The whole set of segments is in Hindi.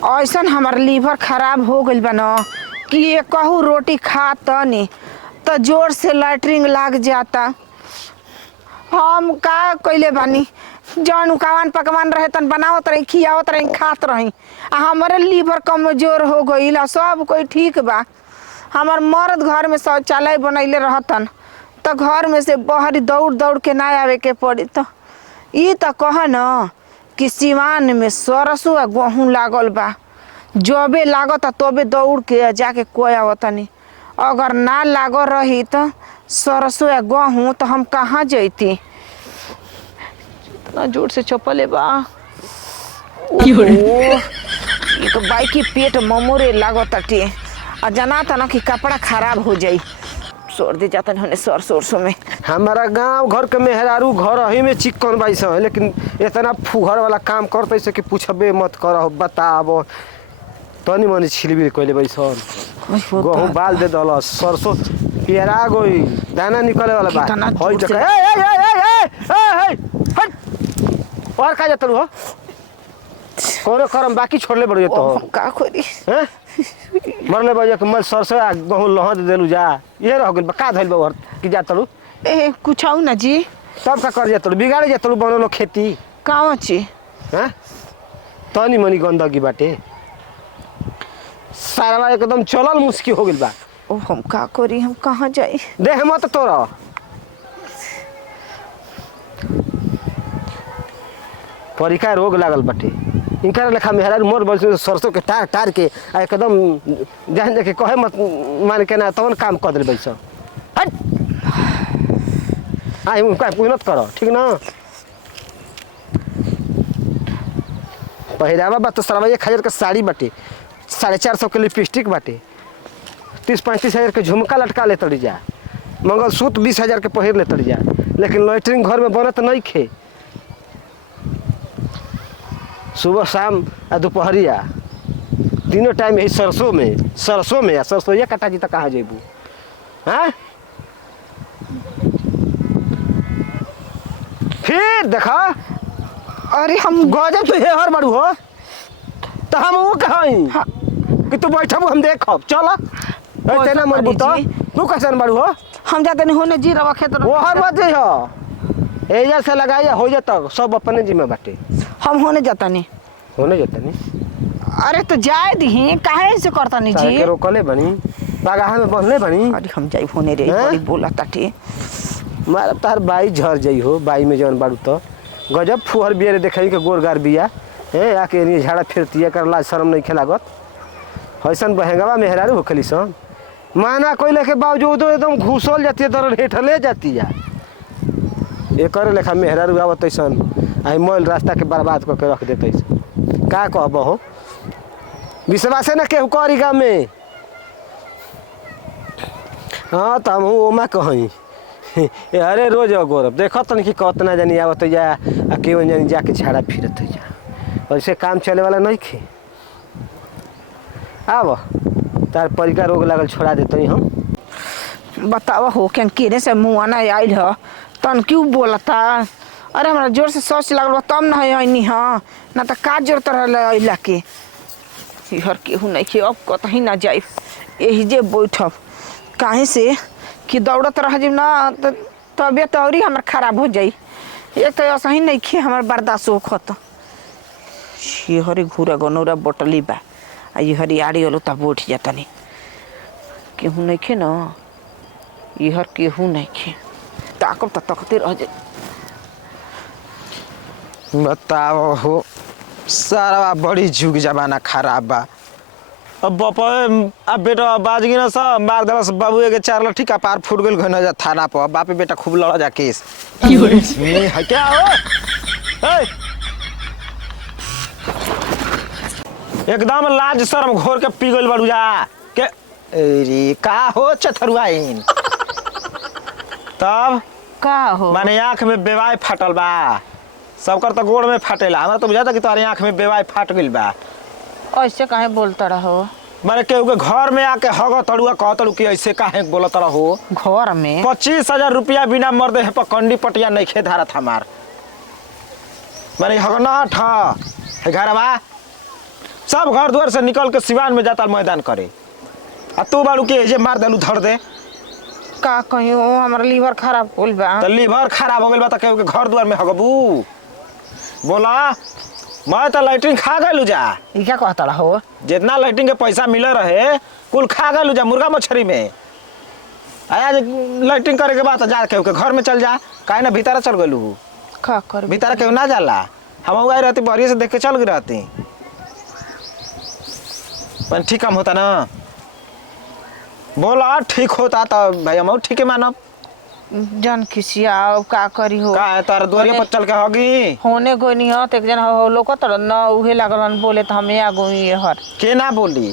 ऐसा हमार लीवर खराब हो गइल बा न कि ये कहू रोटी खा तनी तो जोर से लैट्रिन लाग जाता। हम का कइले बानी जौन उकावन पकवान रहे तन बनावत रही खियावत रही खात रही आ हमारे लीवर कमजोर हो गइल। सब कोई ठीक बा। हमार मर्द घर में शौचालय बनैले रहतन तो घर में से बहरी दौड़ दौड़ के ना आवे के पड़ी। तो ई तो कह न कि सिवान में सरसों आ गेहूं लागल बा, जबे लागत तबे दौड़ के जाके कोई आवतनी। अगर ना लागल रही तो सरसों या गेहूं तो हम कहाँ जैती। इतना जोर से चपले बा एक बाई की पेट ममोरे लागत टे आ जना तना कि कपड़ा खराब हो जाई। सोर दे जाता होने सरसों में। हमारा गांव घर के मेहरारू घर ही में चिकन बाईस है, लेकिन इतना फुहर वाला काम करते से कि पूछबे मत कर। बताब तनी मनी छिलबिल कइले बाईस गेहूं बाल दे दल सरसों पेरा गई दाना निकले वाला बा होई जक और का जतलू हो कोनो करम बाकी छोड़ले बड़ तो का खोरी हैं मरले बजे के मल सरसों गेहूं लह दे देलू जा ये रह गेल का धइल बा कि जातलू ए कुछ आऊ ना जी तब का कर जातलू बिगाड़े जातलू बनलो खेती कावा छी हैं तनी मनी गंदगी बाटे सारा एकदम चलल मुश्किल हो गेल बा। ओ हम का करी हम कहाँ जाई देह मत तोरा परिका रोग लागल बाटे इनका लेखा मेहरारू मोर बस सरसों के टार टार के एकदम जान देखे कहे मत मान के ना तवन काम कर दे बैस हट आई उनका मेहनत करो ठीक ना। पहरावा बा तो सारा 1000 के साड़ी बाटे 450 के लिपस्टिक बाटे 30-35 हज़ार के झुमका लटका ले तड़ी जा मंगलसूत्र 20 हज़ार के पहिर ले तड़ी जा, लेकिन लैट्रिन घर में बनत नहीं खे। सुबह शाम आ दोपहरिया तीनों टाइम यही सरसों में या सरसों ये कटा जी तक कहाँ जेबू हाँ। फिर देखा अरे हम गजब तो ये हर बारू हो तो हम वो कहीं हाँ। कि तू बैठब हम देखब चल तेना मरबू तो तू कैसे बारू हो हम जाते नहीं होने जी रवा खेत वो हर बात है एजा से लगाइए हो जाता सब अपने जिम्मे बाटे हम होने जाता नहीं होने जाता नहीं। अरे तो जाए दी काहे से करता नहीं जी के रोकले बनी बागाहा में बंधले बनी। अरे हम जाई होने रे बड़ी बोला ताटे मार तार बाई झर जाई हो बाई में जवन बाड़ू तो गजब फुहर बिया रे देखई के गोरगार बिया ए आके नहीं झाड़ा फिरती कर लाज शर्म नहीं खेलागत हसन बहंगवा मेहरारू होखली सन माना कोइले के बावजूद एकदम घुसल जाती है दर हेठले जाती है एकर लेखा मेहरारू आवत सन आई मोल रास्ता के बर्बाद करके रख देते का कहब हो विश्वासे न केहू करी गाँव में। हाँ तो हम ओमा कहीं अरे रोज गौरव देखो तन कि कतना जानी आवत जा आ केवन जानी जाके झाड़ा फिरत जा ऐसे काम चले वाला नहीं खे। आब तार परिका रोग लागल छोड़ा देते हम बतावा हो क्या केने से मुँह आना आयल है तन क्यों बोलता। अरे हमारा जोर से सोच लगल बा तब ना है हाँ ना तो का जोर तरह के हर केहू नहीं खे अब कतही ना जाए यही जे बैठब कहीं से कि दौड़त रह जब ना तो तबियत और ही हमार खराब हो जाई। एक तो ऐसा ही नहीं खे हमार बर्दाश्त होखत ये हरी घूरा गनौरा बोटली बा आ ये हरी आड़ी वालो तब उठ जाता नहीं केहू नहीं खे ना ये हर केहू नहीं खे ताकब तो तकते रह जाए। बताओ हो सारा बड़ी जुग जमाना खराब बा। अब बापा अब बेटा बाज गिना सा मार दलस बाबू के 4 लाठी का पार फूट गेल घन जा थाना पर बापे बेटा खूब लड़ा जा केस है क्या हो एकदम लाज शर्म घोर के पी गइल बाड़ू जा के अरे का हो चथरुआइन तब का हो माने आँख में बेवाय फाटल बा सबकर तो गोड़ में फाटेला हमरा तो बुझाता कि तुम्हारी आँख में बेवाय फाट गइल बा। ऐसे काहे बोलता रहो माने केहू के घर में आके हग तड़ुआ कह तड़ू कि ऐसे काहे बोलत रहो घर में 25,000 रुपया बिना मर्दे है पकंडी पटिया नहीं खे धारत हमार माने हगना ठा घरवा सब घर द्वार से निकल के सिवान में जाता मैदान करे आ तू बाड़ू के जे मार देलू धर दे का कहियो हमारा लीवर खराब होल बा। तो लीवर खराब हो गइल बा त केहू के घर द्वार में हगबू बोला मैं तो लैट्रिन खा गइलू जा ई क्या कहता हो? जितना लैट्रिन के पैसा मिल रहे कुल खा गइलू जा मुर्गा मछली में आया लैट्रिन करे के बाद जा केहू के घर में चल जा काहे ना भीतर चल गइलू का कर भीतर केहू ना जाला हम गए रहती बहरिया से देख के चल गई रहती पर ठीक काम होता ना बोला ठीक होता तो भाई हम ठीक है मानब जन खिसिया का करी हो का है तार दुआरिया पर चल के होगी होने कोई नहीं हो तो एक जन हो लोग तो न उहे लागल हन बोले तो हमें आ गई ये हर के ना बोली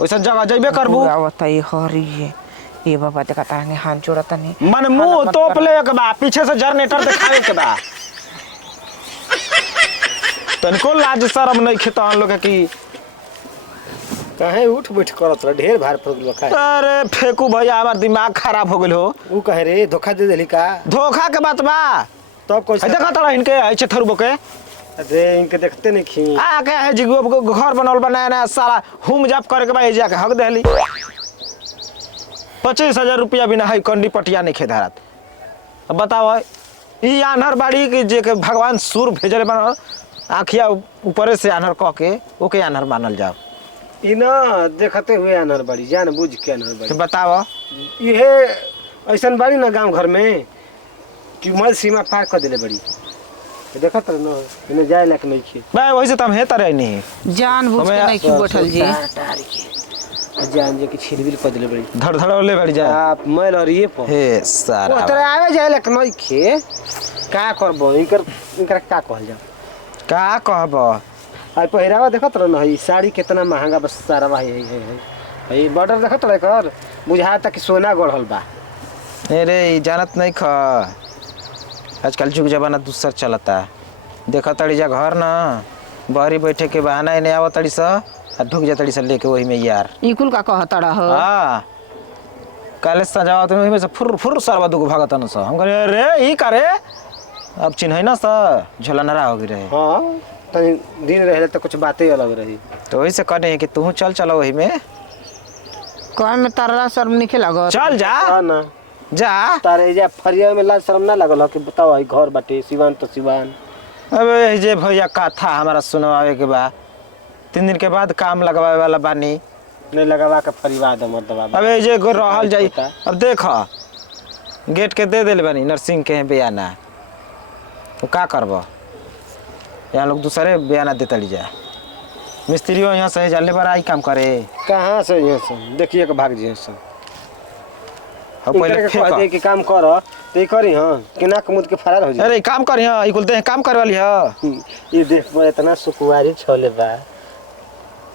वैसे जगह जइबे करबू बताइए हरी ये बाबा देखा तांगे हाथ जोड़ता नहीं मन मुंह तोप ले के बा पीछे से जनरेटर दिखावे के बा तनको लाज शरम नहीं खेता लोग के की काहे उठ बैठ करत रह ढेर भार पड़ गेल का। अरे फेकू भैया हमार दिमाग खराब हो गेल हो ऊ कहे रे धोखा दे देली का। धोखा के बात बा तब कैसे देखा तड़ा इनके ऐसे थरुबो के अरे इनके देखते नहीं खी आ के है जी घर बनल बनाया ना साला हुम जाप करे के बा जाके हक देली 25,000 रुपया बिना है कंडी पटिया नहीं खेदारत अब बताओ ई आन्हर बाड़ी के जे के भगवान सूर भेजले बन आखिया ऊपर से आन्हर कह के ओके आन्हर मानल जाओ ई ना देखते हुए अनर बड़ी जान बुझ के अनर तो बड़ी बताओ इहे ऐसन बड़ी ना गांव घर में कि मल सीमा पार कर देले बड़ी देखत रह न इने जाए लायक नहीं खे भाई वैसे तुम हेता रहे नहीं जान बुझ के नहीं की बैठल जी टार के जान जे के छिलबिल कर देले बड़ी धड़ धड़ले बैठ जा आप मैल और ये पर हे सारा ओ तोरा आवे जाए लायक नहीं खे का करबो इनकर का कहल जा का कहब आई पहिरावा देखत रह न ई साड़ी कितना महंगा बस सारा भाई है ई बॉर्डर देखत रह कर बुझाता कि सोना गढ़ल बा अरे जानत नहीं ख आजकल जुग जमाना दूसर चलता देखा तड़ी जा घर ना बहरी बैठे के बहाना इन्हें आवत तड़ी सा आ ढुक जा तड़ी सा लेके वही में यार ई कुल का कहता हो हाँ काले सजावत में वही में से फुर फुर सरवा दुगो भागत न सा हम कहे रे ई करे अब चिन्ह ना सा झोलनरा हो गई रहे हां तनी दिन रहले तो कुछ बातें अलग रही तो वही से कहने कि तू चल चलो वही में कहे में तारा शर्म नहीं लागत चल जा हां ना जा तारे जा फरिया में लाज शर्म ना लगल हो कि बताओ आई घर बाटे सिवान तो सिवान अबे जे भैया कथा हमारा सुनवावे के बा 3 दिन के बाद काम लगवावे वाला बानी नहीं लगावा के फरिवा दे मत दबा अबे जे गो रहल जाई अब देख गेट के दे देले बानी नर्सिंग के बयाना तो का करबो यहाँ लोग दूसरे बयाना देतली जा मिस्त्रियों यहाँ से जाले पर आई काम करे कहां से ये सब देखिए के भाग जे सब अब पहले कह दे फेंक कि काम कर ते करी हां कि नाक मुद के फरार हो जाए अरे काम कर यहाँ इकुल दे काम करे वाली है ये देख पर इतना सुकुवारी छोले बा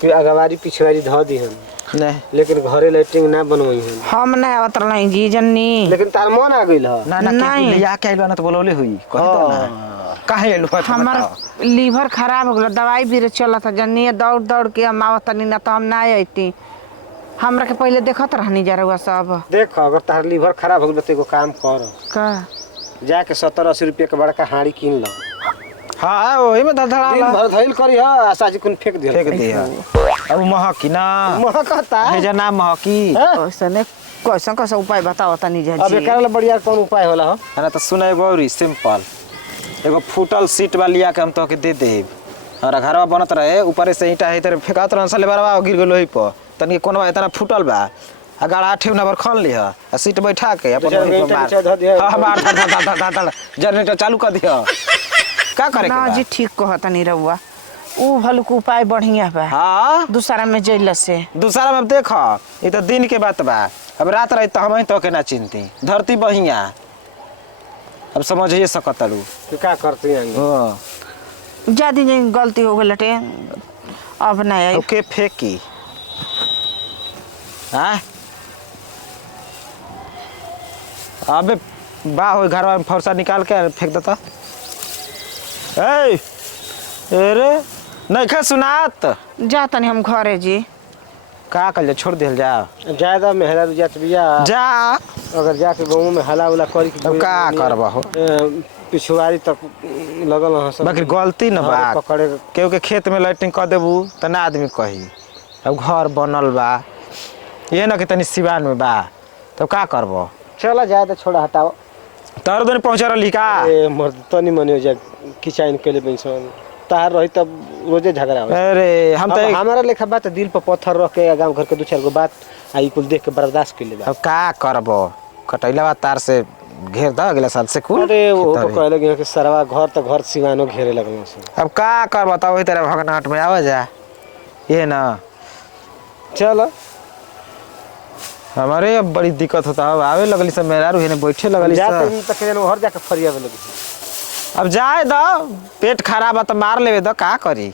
कि अगवारी पिछवारी ध दी हम नहीं लेकिन घरे लैट्रिन ना बनवई हम हम नहीं आवत नहीं जी जन्नी लेकिन तार मन आ गइल ह ना ना नहीं। के लिया के आइल ना तो बोलौले हुई कह तो ना काहे आइल हुआ हमार लीवर खराब हो गल दवाई भी चलत जन्नी दौड़ दौड़ के हम आवत नहीं ना तो हम ना आईती हमरा के पहले देखत रहनी जरुआ सब देख अगर तार लीवर खराब हो गइल त एगो काम कर का जाके 70-80 रुपया के बड़का हाड़ी किन ल हां वही में दिन धड़धड़ा भर धइल करी ह आसाजी कुन फेंक दिया फेंक दिया अब महकी ना महकता हे जना महकी ऐसने कैसा कैसा उपाय बताओ तनी जा अब जी एकरा ला बढ़िया कौन उपाय होला हो है ना तो सुना गौरी सिंपल एगो फूटल सीट वाली लिया के हम तो के दे देब हमारा घरवा बनत रहे ऊपर से ईटा है इधर फेंकात रहन साले बरवा गिर गेल ओही पर तनी कोनवा इतना फूटल बा आ गाड़ा ठेवना पर खन लिह आ सीट बैठा के अपन दो चार वही घंटा पर मार नीचे धऽ दिहऽ। हां मार धड़ जनरेटर चालू कर दिया का करे के ना बा? जी ठीक कहत नहीं रहुआ ऊ भल के उपाय बढ़िया बा हाँ दूसरा में जइल से दूसरा में देख ये तो दिन के बात बा अब रात रही तो हम ही तो के ना चिंती धरती बहिया अब समझिए सकत तारू कि का करती आंगे हां ज्यादा दिन गलती हो गई लटे अब नहीं आई ओके फेंकी हाँ अबे बा हो घर में फरसा निकाल के फेंक देता ए अरे नहीं खा सुनात जा तनी हम घरे जी का कर ले छोड़ दिल जा ज्यादा मेहरा जात बिया जा अगर जाके गाँव में हला उला करी अब का करबा हो पिछुआरी तक लगल हस बाकी गलती न बा पकड़े केहू के खेत में लैट्रिन कर देबू त ना आदमी कही अब घर बनल बा ये ना कि तनी सिवान में बा तब का करबो चला जाए तो छोड़ा हटाओ तोर दोने पहुंचा रही का ए मर्द तनी मनी हो जाए किचाइन के लिए पेंशन तार रही तब रोजे झगड़ा हो अरे हम तो हमारा लेखा बात दिल पर पत्थर रख के गांव घर के दो चार गो बात आई कुल देख के बर्दाश्त कर ले अब का करबो कटैला तार से घेर द अगला साल से कुल अरे वो तो कहले कि सरवा घर तो घर सिवानो घेरे लगल से अब का कर बताओ वही तरह भगनाट में आवा जा ये ना चल हमारे अब बड़ी दिक्कत होता है आवे लगली सब मेरा रूहे बैठे लगली जाते सब तक घर जाके फरियावे लगी अब जाए द पेट खराब है तो मार लेवे द का करी